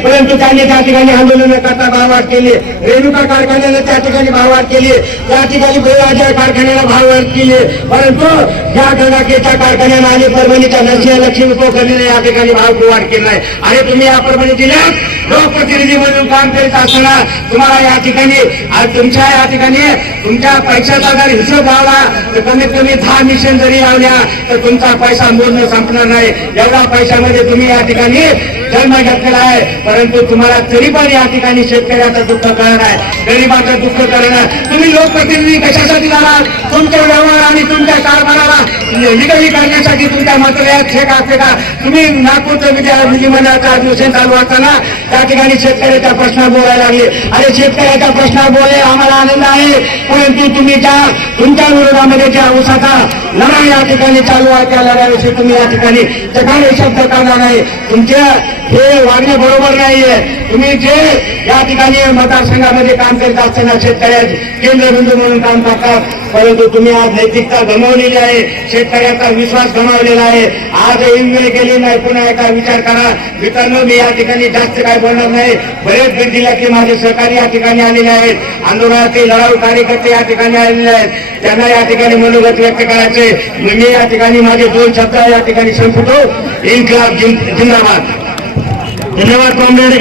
परंतु त्यांनी त्या ठिकाणी आंदोलन करता भाववाढ केली रेणुका कारखान्याने त्या ठिकाणी भाववाढ केली त्या ठिकाणी बैराजा कारखान्याला भाववाढ केली परंतु या गंगाखेडच्या कारखान्याने आणि परभणीच्या नरसिंह लक्ष्मी पोखरणीने या ठिकाणी भाववाढ केली आहे आणि तुम्ही या परभणी जिल्ह्यात लोकप्रतिनिधी म्हणून काम करीत असताना तुम्हाला या ठिकाणी तुमच्या या ठिकाणी तुमच्या पैशाचा जर हिशोब लावला तर कमीत कमी दहा मिशन जरी लावल्या तर तुमचा पैसा मोजणं संपणार नाही. एवढा पैशामध्ये तुम्ही या ठिकाणी जन्म घेतलेला आहे. परंतु तुम्हाला तरी पण या ठिकाणी शेतकऱ्याचं दुःख कळणार आहे. गरिबाचं दुःख करणार तुम्ही लोकप्रतिनिधी कशासाठी जाणार? तुमच्या व्यवहार आणि तुमच्या कारभाराला निगडी करण्यासाठी तुमच्या मंत्रालयात फेका फेका तुम्ही नागपूरचं विद्या विधिमंडळाचं अधिवेशन चालू असताना त्या ठिकाणी शेतकऱ्याच्या प्रश्नावर बोलायला लागले. आणि शेतकऱ्याच्या प्रश्नावर बोले आम्हाला आनंद आहे. परंतु तुम्ही ज्या तुमच्या विरोधामध्ये ज्या उसाचा लढा या ठिकाणी चालू आहे त्या लढ्याविषयी तुम्ही या ठिकाणी जगाने शब्द करणार नाही. तुमच्या हे वागणे बरोबर नाहीये. तुम्ही जे या ठिकाणी मतदारसंघामध्ये काम करत असताना शेतकऱ्या केंद्रबिंदू म्हणून काम करतात परंतु तुम्ही आज नैतिकता गमावलेली आहे शेतकऱ्याचा विश्वास गमावलेला आहे. आज वेळ गेली नाही पुन्हा एकदा विचार करा. मित्रांनो मी या ठिकाणी जास्त काय बोलणार नाही. बरेच बीड की माझे सहकारी या ठिकाणी आलेले आहेत. आंदोलनाचे लढाऊ कार्यकर्ते या ठिकाणी आलेले आहेत. त्यांना या ठिकाणी मनोगत व्यक्त करायचे. मी या ठिकाणी माझे दोन शब्द या ठिकाणी संपतो इन्कलाब जिंदाबाद. ఎల్లవారు కామ్రేడ్